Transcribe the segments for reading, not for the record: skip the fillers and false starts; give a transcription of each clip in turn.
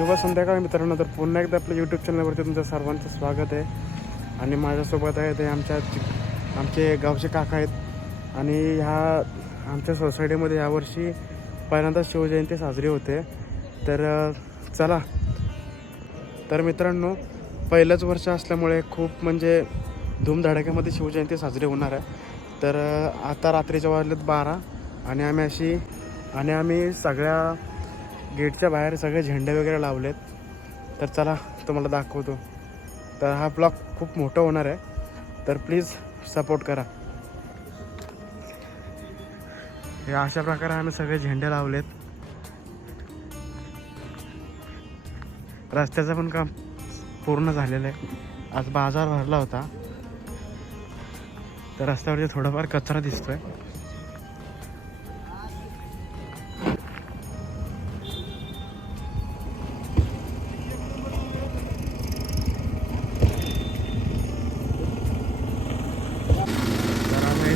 शुभ संध्याकाळ मित्रांनो. तर पुन्हा एकदा आपल्या यूट्यूब चॅनलवरती तुमचं सर्वांचं स्वागत आहे. आणि माझ्यासोबत आहे ते आमचे गावचे काका आहेत. आणि आमच्या सोसायटीमध्ये यावर्षी पहिल्यांदा शिवजयंती साजरी होते. तर चला. तर मित्रांनो, पहिलंच वर्ष असल्यामुळे खूप म्हणजे धूमधडाक्यामध्ये शिवजयंती साजरी होणार आहे. तर आता रात्रीच्या वाजलेत 12 आणि आम्ही सगळ्या गेटच्या बाहेर सगळे झेंडे वगैरे लावलेत. तर चला तुम्हाला दाखवतो. तर हा ब्लॉग खूप मोठा होणार आहे, तर प्लीज सपोर्ट करा. हे अशा प्रकारे आम्ही सगळे झेंडे लावलेत. रस्त्याचं पण काम पूर्ण झालेलं आहे. आज बाजार भरला होता, तर रस्त्यावरती थोडाफार कचरा दिसतोय.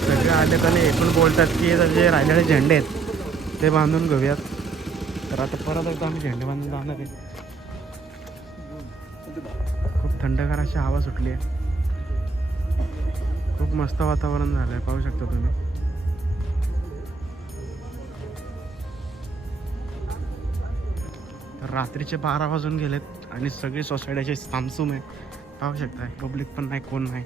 सगळे आले आणि हे पण बोलतात की जे राहिलेले झेंडे आहेत ते बांधून घेऊयात. तर आता परत एकदा आम्ही झेंडे बांधून जाणार आहे. खूप थंडगार अशी हवा सुटली आहे. खूप मस्त वातावरण झालं आहे, पाहू शकता तुम्ही. तर रात्रीचे 12 वाजून गेलेत आणि सगळी सोसायटीचे सामसूम आहे, पाहू शकताय. पब्लिक पण नाही, कोण नाही.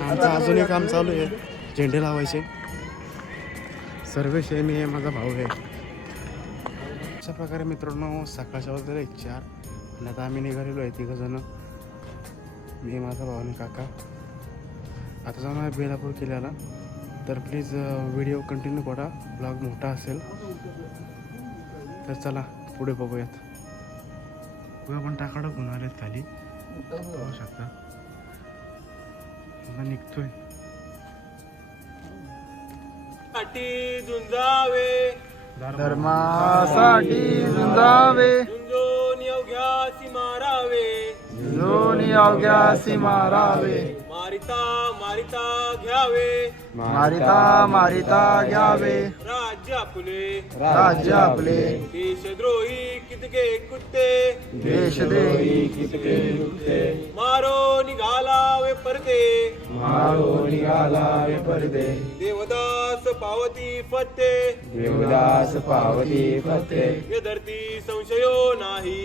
आमचं अजूनही काम चालू आहे, झेंडे लावायचे. सर्वेश मी आहे, माझा भाऊ आहे. अशा प्रकारे मित्रांनो सकाळच्या वाजता 4 आणि आता आम्ही निघालेलो आहे 3 जण, मी, माझा भाऊ आणि काका. आता जाणार आहे बेलापूर किल्ल्याला. तर प्लीज व्हिडिओ कंटिन्यू करा, ब्लॉग मोठा असेल. तर चला पुढे बघूयात. पुढे पण टाकाडं घेऊन आलेत खाली, पाहू शकता. निघतोय. झुंजावे धर्मासाठी झुंजावे, झुंजोनी अवघ्यासी मारावे, झुंजोनी अवघ्यासी मारावे. मारिता मारिता घ्यावे, मारिता मारिता घ्यावे. राज्य आपले राज्य आपले, देशद्रोही कितके कुत्ते, देशद्रोही कितके कुत्ते. मारो निघालावे परते, मारो निघालावे परदे. देवदास पावती फत्ते, देवदास पावती फते. ये धरती संशयो नाही,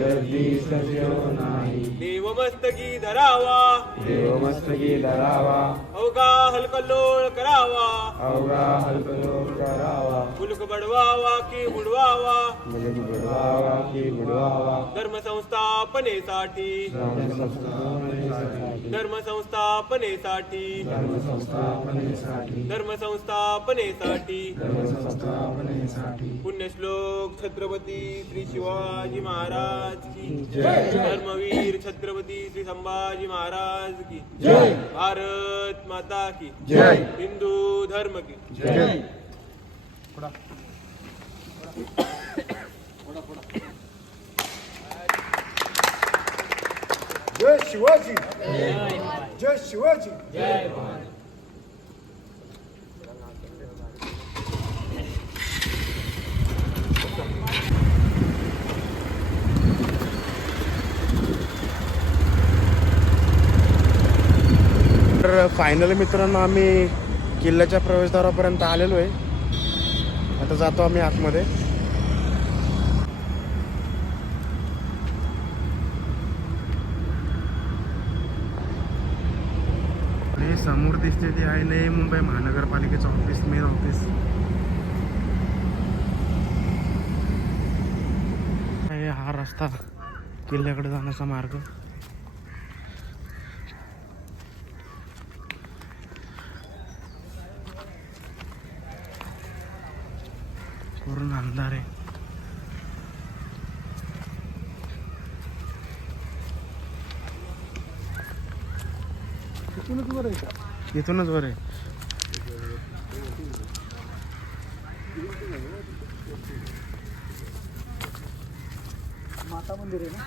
गर्दी संशयो नाही. देवमस्तकी धरावा, देवमस्तकी धरावा. अवघा हलकल्लोळ करावा, अवघा हलकलोळ करावा. मुलुक बडवावा की बुडवावा, मुलुक बुडवावा की बुडवावा. धर्मसंस्थापनेसाठी, धर्मसंस्थापनेसाठी, धर्मसंस्थापनेसाठी, धर्मसंस्थापनेसाठी, धर्मसंस्थापनेसाठी. धर्मसंस्थापनेसाठी. पुण्यश्लोक छत्रपती श्री शिवाजी महाराज की जय. धर्मवीर छत्रपती श्री संभाजी महाराज की जय. भारत माता की जय. हिंदू धर्म की जय. जय शिवाजी, जय शिवाजी. तर फायनली मित्रांनो आम्ही किल्ल्याच्या प्रवेशद्वारापर्यंत आलेलो आहे. आता जातो आम्ही आतमध्ये. हे समोर दिसते ते आहे नवी मुंबई महानगरपालिकेचं ऑफिस, मेन ऑफिस. हा रस्ता किल्ल्याकडे जाण्याचा मार्ग. पूर्ण अंधार आहे. इथूनच वर आहे. माता मंदिर आहे ना.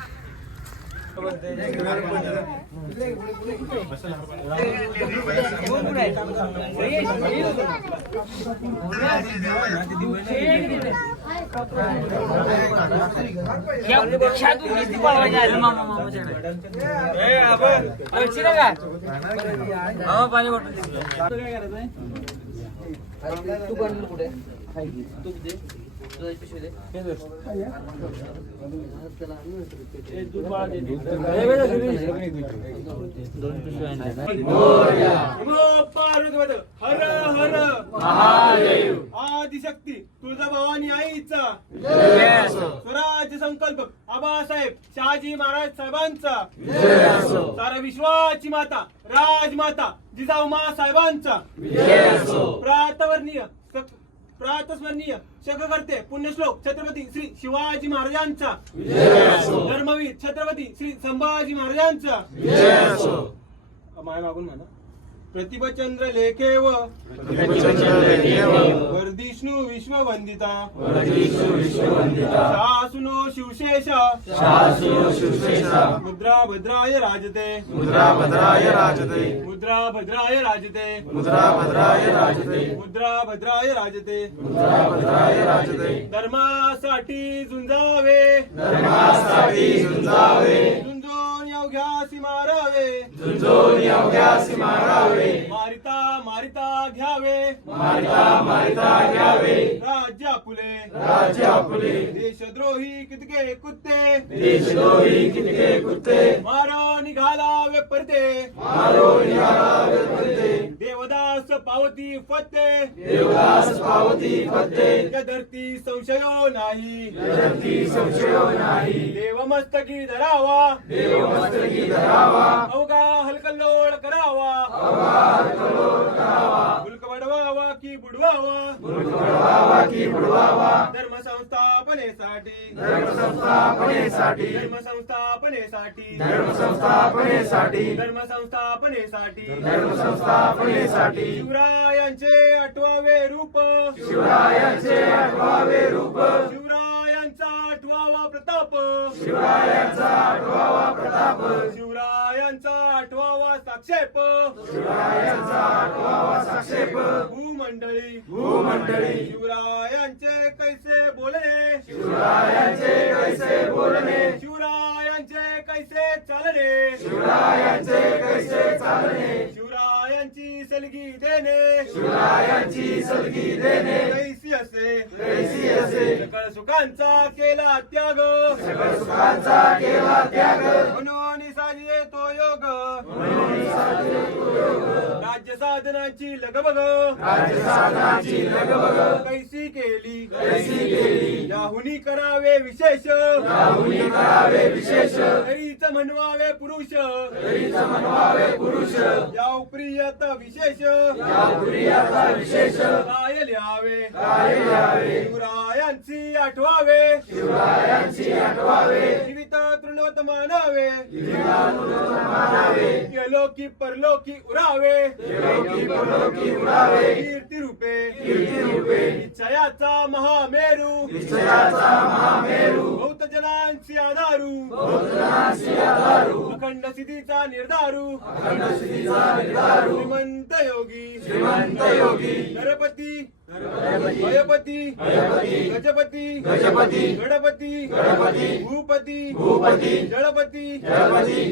हर हर महादेव. आदिशक्ती तुळजाभवानी आईचा स्वराज्य संकल्प आबासाहेब शहाजी महाराज साहेबांचा सारा विश्वाची माता राजमाता जिजाऊमा साहेबांचा प्रातस्मरणीय शककर्ते पुण्यश्लोक छत्रपती श्री शिवाजी महाराजांचा धर्मवीर छत्रपती श्री संभाजी महाराजांचा माय मागून म्हणा. प्रतिभचंद्र लेखेव वर्धिष्णू विश्ववंदिता शासुनो शिवशेष मुद्रा भद्राय राजते मुद्रा भद्राय राजते धर्मासाठी झुंजावे झुंजून अवघ्यासी मारावे मारिता घ्यावे राज्य आपुले देशद्रोही कितके कुत्ते मारो निघालावे परते देवदास पावती फत्ते या धरती संशयो नाही देवमस्तकी धरावा अवघा हलकल्लोळ करावा मुलक बडवावा की बुडवावा धर्म संस्थापनेसाठी शिवरायांचे आठवावे रूप शिवरायांचा आठवावा प्रताप शिवरायांचा आठवावा साक्षेप भूमंडळी शिवरायांचे कैसे बोलणे शिवरायांचे कैसे चालणे शिवरायांची सलगी देणे कैसी असे सकळ सुखांचा केला त्याग म्हणून साजिये तो योग राज्य साधनाची लगबग कैसी केली याहुनी करावे विशेष तरीच म्हणवावे पुरुष या प्रियत विशेष काय लिहावे शिवरायांची आठवावे जीवित तृणवत मानावे लोकी परलोकी उरावे कीर्ती रूपे निश्चयाचा महामेरू बहुत जनांची आधारू अखंड सिद्धीचा निर्धारू श्रीमंत योगी नरपती भयपती गजपती गणपती भूपती जळपती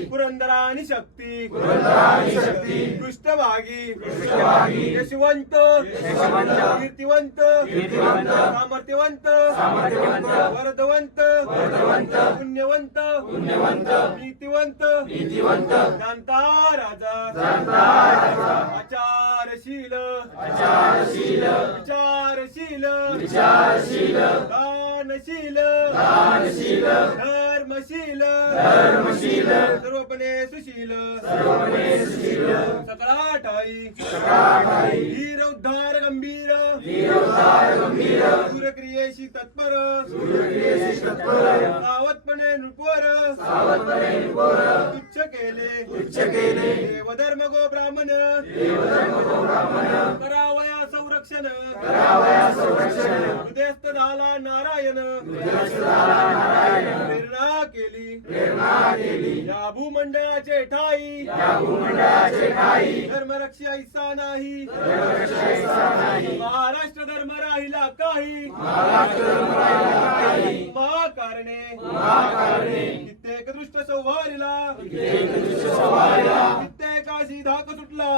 पुरंदराणी शक्ती पृष्ठभागी यशवंत कीर्तिवंत सामर्थ्यवंत वरदवंत पुण्यवंत नीतिवंत शांता राजा आचारशील विचारशील दानशील धर्मशील सर्वपणे सुशील सकळा ठाई वीर उद्धार गंभीर सूरक्रियेशी तत्पर सावधपणे नृपोर तुच्छ केले देवधर्म गो ब्राह्मण करावया संरक्षण संरक्षण हृदयस्थ झाला नारायण प्रेरणा केली या भूमंडळाचे ठाई धर्मरक्षा ऐसा नाही महाराष्ट्र धर्म राहिला काही महाकारणे कित्येक दृष्ट सौवारीला कित्येकाशी धाक सुटला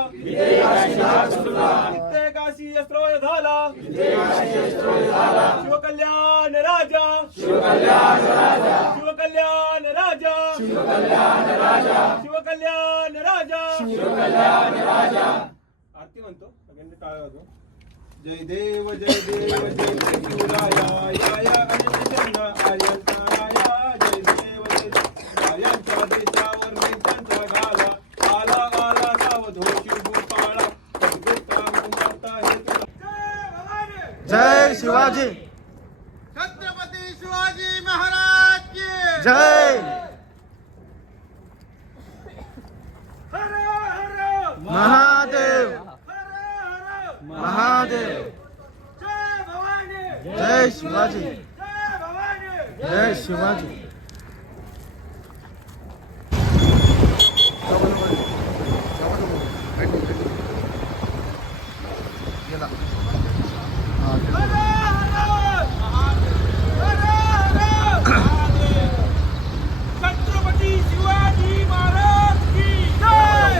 कित्येकाशी अस्त्रोय झाला शिवकल्याण राजा शिवकल्याण राजा शिवकल्याण राजा आरती म्हणतो सगळ्यांनी टाळा वाजवा. जय देव जय देव जय शिवराया या या अनंत आर्यांचा राया जय देव जय रायांच्या देशावर मैत्यांचा गाला आला आला सावध हो शिवभूपाळा जय शिवाजी छत्रपती शिवाजी महाराज की जय हर हर महादेव हर हर महादेव जय भवानी जय शिवाजी जय भवानी जय शिवाजी हर हर हर हर छत्रपती शिवाजी महाराज की जय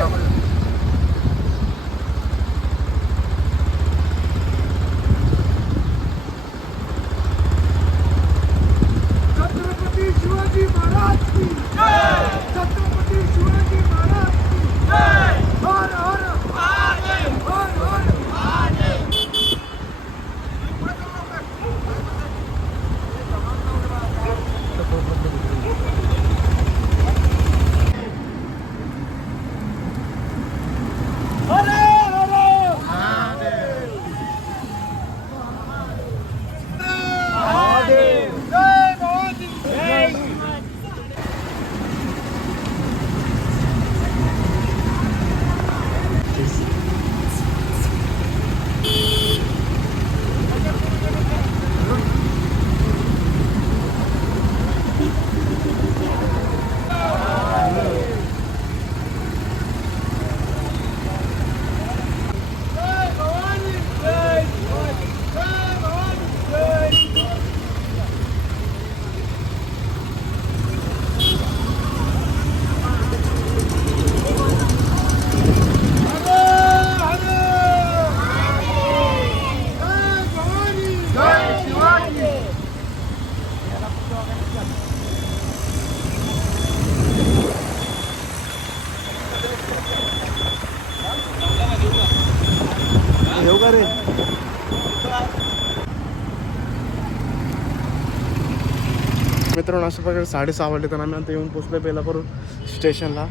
छत्रपती शिवाजी महाराज की जय छत्रपती शिवाजी महाराज की जय हर हर महादेव हर हर हर हर महादेव जय भवानी जय जय भवानी जय जय भवानी जय येऊ का रे मित्रांनो अशा प्रकारे 6:30 वाजले तर आम्ही आता येऊन पोचलो बेलापूर स्टेशनला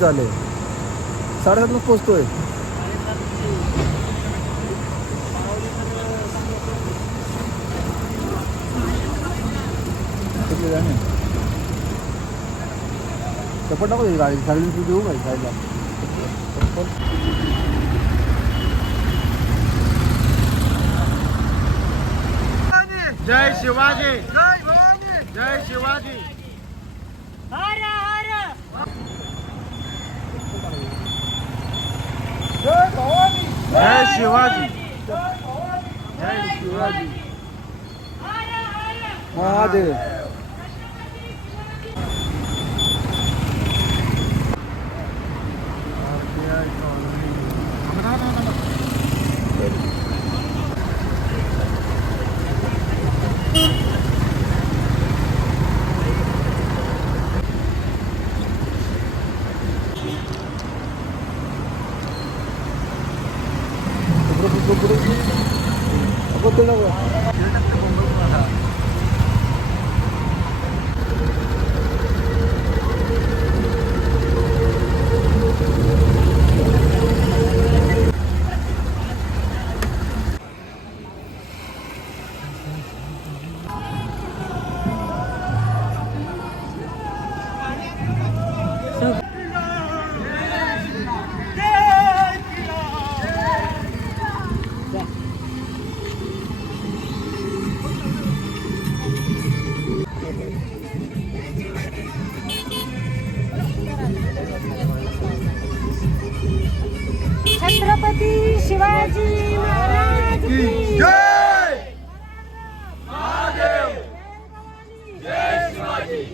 झाले 7:30 पोहोचतोय चप्पल टाकू गाडी सर्व्हिस देऊ का साईडला जय शिवाजी जय भवानी जय शिवाजी जय भवानी जय शिवाजी जय शिवाजी महादेव शिवाजी महाराज की जय महादेव जय शिवाजी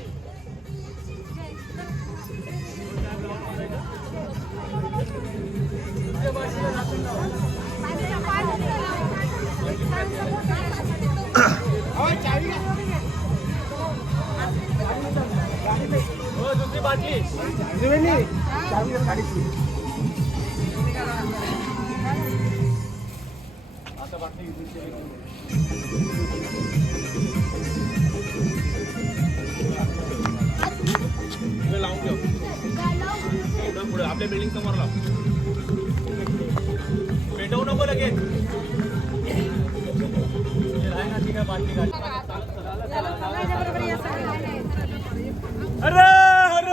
आपल्या बिल्डिंग समोर लाव पेटवू नको लगेच हर हर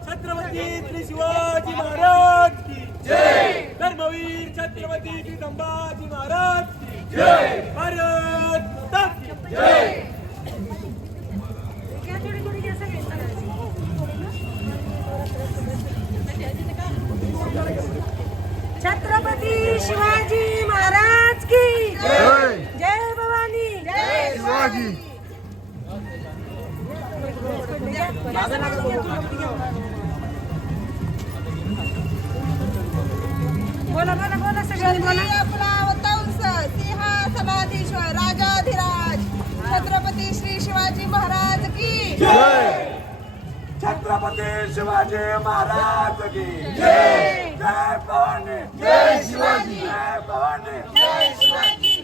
छत्रपती श्री शिवाजी महाराज की जय धर्मवीर छत्रपती श्री संभाजी महाराज की जय भारत माता की जय छत्रपती शिवाजी महाराज की जय जय भवानी जय शिवाजी बोला बोला बोला सगळ्यांनी बोला आपला वंश सिंहासनाधीश्वर राजाधिराज छत्रपती श्री शिवाजी महाराज की जय छत्रपती शिवाजी महाराज की जय जय भवानी जय शिवाजी जय भवानी जय शिवाजी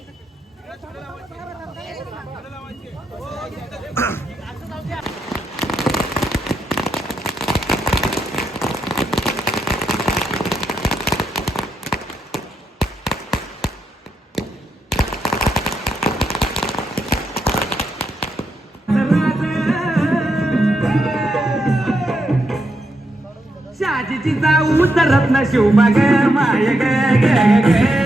शाजीची जाऊ तर रत्न शिवबाग माय ग ग ग